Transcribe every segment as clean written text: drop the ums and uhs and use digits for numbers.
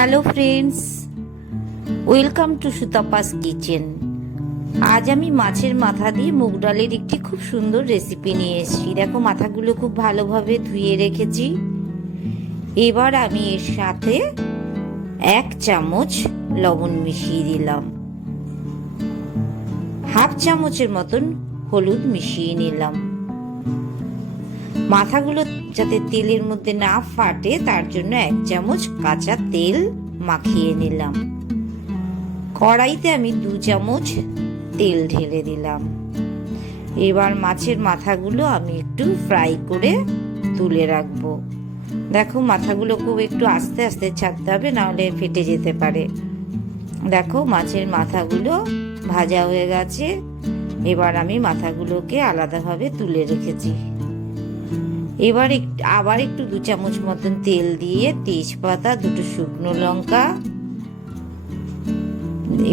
Hello friends, welcome to Sutapa's kitchen. আজ আমি মাছের মাথা দিয়ে মুগ ডালের একটি খুব সুন্দর রেসিপি নিয়ে এসেছি। দেখো, মাথাগুলো খুব ভালোভাবে ধুয়ে রেখেছি। এবার আমি এর সাথে 1 চামচ লবণ মিশিয়ে দিলাম, হাফ চামচের মতন হলুদ মিশিয়ে নিলাম। মাথাগুলো যাতে তেলের মধ্যে না ফাটে তার জন্য 1 চামচ কাঁচা তেল মাখিয়ে নিলাম। কড়াইতে আমি 2 চামচ তেল ঢেলে দিলাম। এবার মাছের মাথাগুলো আমি একটু ফ্রাই করে তুলে রাখবো। দেখো, মাথাগুলো খুব একটু আস্তে আস্তে ছাড়তে হবে, নাহলে ফেটে যেতে পারে। দেখো, মাছের মাথাগুলো ভাজা হয়ে গেছে। এবার আমি মাথাগুলোকে আলাদাভাবে তুলে রেখেছি। এবার আবার একটু 2 চামচ মতন তেল দিয়ে তেজপাতা, 2টো শুকনো লঙ্কা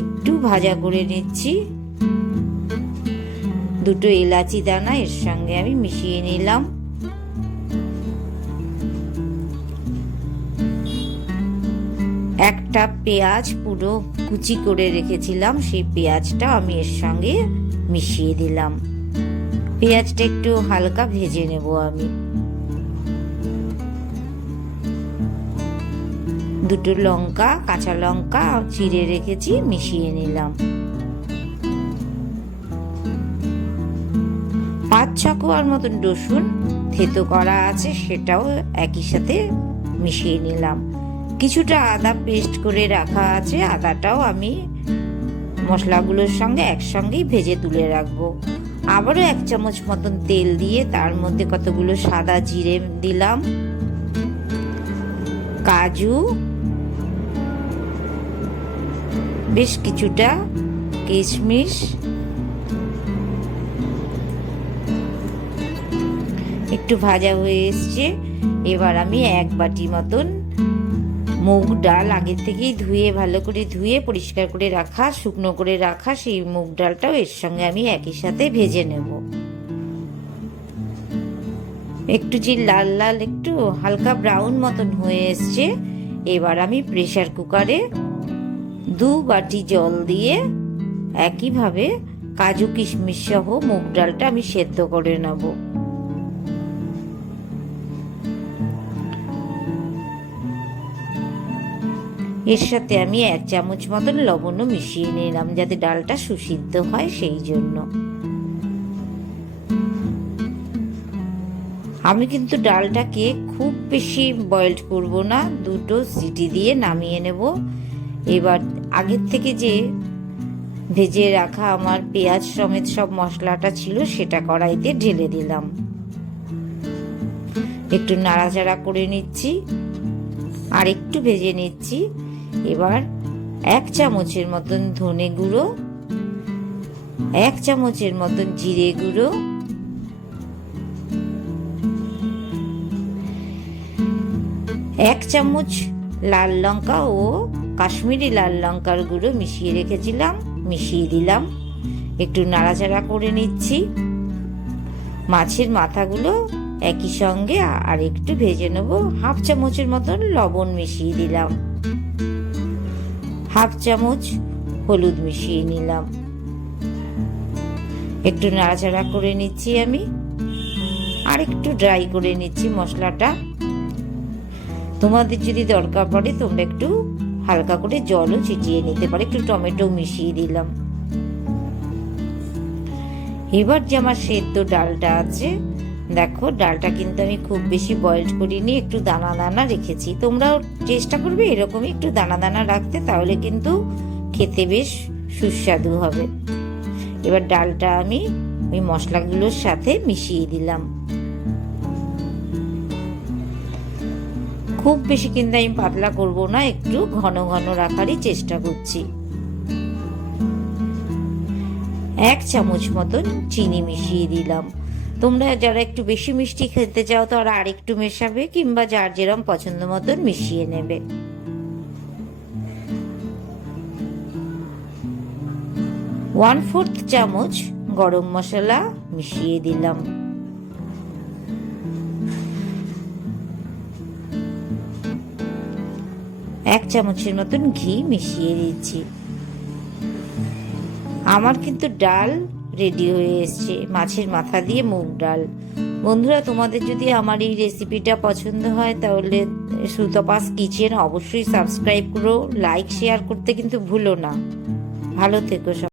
একটু ভাজা করে নিচ্ছি। 2টো এলাচি দানা এর সঙ্গে আমি মিশিয়ে নিলাম। একটা পেঁয়াজ পুরো কুচি করে রেখেছিলাম, সেই পেঁয়াজটা আমি এর সঙ্গে মিশিয়ে দিলাম। পেঁয়াজটা একটু হালকা ভেজে নেব আমি। 2টো লঙ্কা, কাঁচা লঙ্কা চিড়ে রেখেছি, মিশিয়ে নিলাম। 5-6 কোয়ার মতন রসুন থেতো করা আছে, সেটাও একই সাথে মিশিয়ে নিলাম। কিছুটা আদা পেস্ট করে রাখা আছে, আদাটাও আমি মশলাগুলোর সঙ্গে একসঙ্গেই ভেজে তুলে রাখবো। আবারও 1 চামচ মতন তেল দিয়ে তার মধ্যে কতগুলো সাদা জিরে দিলাম, কাজু, বেশ কিছুটা কিশমিশ, একটু ভাজা হয়ে এসছে। এবার আমি 1 বাটি মতন মুগ ডাল আগে থেকেই ধুয়ে, ভালো করে ধুয়ে পরিষ্কার করে রাখা, শুকনো করে রাখা সেই মুগ ডালটাও এর সঙ্গে আমি একই সাথে ভেজে নেব। একটু যে লাল লাল একটু হালকা ব্রাউন মতন হয়ে এসছে। এবার আমি প্রেসার কুকারে 2 বাটি জল দিয়ে একইভাবে কাজু কিশমিশ সহ মুগ ডালটা আমি সেদ্ধ করে নেব। এর সাথে আমি 1 চামচ মতন লবণও মিশিয়ে নিলাম, যাতে ডালটা সুসিদ্ধ হয় সেই জন্য। আমি কিন্তু ডালটাকে খুব বেশি বয়েলড করব না, 2টো সিটি দিয়ে নামিয়ে নেব। এবার আগের থেকে যে ভেজে রাখা আমার পেঁয়াজ সমেত সব মশলাটা ছিল সেটা কড়াইতে ঢেলে দিলাম। একটু নাড়াচাড়া করে নিচ্ছি, আর একটু ভেজে নিচ্ছি। এবার 1 চামচের মতন ধনে গুঁড়ো, 1 চামচের মতন জিরে গুঁড়ো, 1 চামচ লাল লঙ্কা ও কাশ্মীরি লাল লঙ্কার গুঁড়ো মিশিয়ে রেখেছিলাম, মিশিয়ে দিলাম। একটু নাড়াচাড়া করে নিচ্ছি। মাছের মাথাগুলো একই সঙ্গে আর একটু ভেজে নেব। 1/2 চামচের মতন লবণ মিশিয়ে দিলাম, 1/2 চামচ হলুদ মিশিয়ে নিলাম। একটু নাড়াচাড়া করে নিচ্ছি আমি, আর একটু ড্রাই করে নিচ্ছি মশলাটা। তোমাদের যদি দরকার পড়ে তোমরা একটু হালকা করে জলও ছিটিয়ে নিতে পারো। একটু টমেটো মিশিয়ে দিলাম। এবার যে আমার সেদ্ধ ডালটা আছে, দেখো ডালটা কিন্তু আমি খুব বেশি বয়েলড করিনি, একটু দানা দানা রেখেছি। তোমরাও চেষ্টা করবে এরকমই একটু দানা দানা রাখতে, তাহলে কিন্তু খেতে বেশ সুস্বাদু হবে। এবার ডালটা আমি ওই মশলাগুলোর সাথে মিশিয়ে দিলাম। খুব বেশি কিন্তু আমি পাতলা করব না, একটু ঘন ঘন রাখারই চেষ্টা করছি। 1 চামচ মতন চিনি মিশিয়ে দিলাম। তোমরা যারা একটু বেশি মিষ্টি খেতে চাও তারা আর একটু মেশাবে, কিংবা যার যেরকম পছন্দ মতন মিশিয়ে নেবে। 1/4 চামচ গরম মশলা মিশিয়ে দিলাম। 1 চামচের মতন ঘি মিশিয়ে দিচ্ছি। আমার কিন্তু ডাল রেডি হয়ে এসছে, মাছের মাথা দিয়ে মুগ ডাল। বন্ধুরা, তোমাদের যদি আমার এই রেসিপিটা পছন্দ হয় তাহলে সুতপাস কিচেন অবশ্যই সাবস্ক্রাইব করো, লাইক শেয়ার করতে কিন্তু ভুলো না। ভালো থেকো সবাই।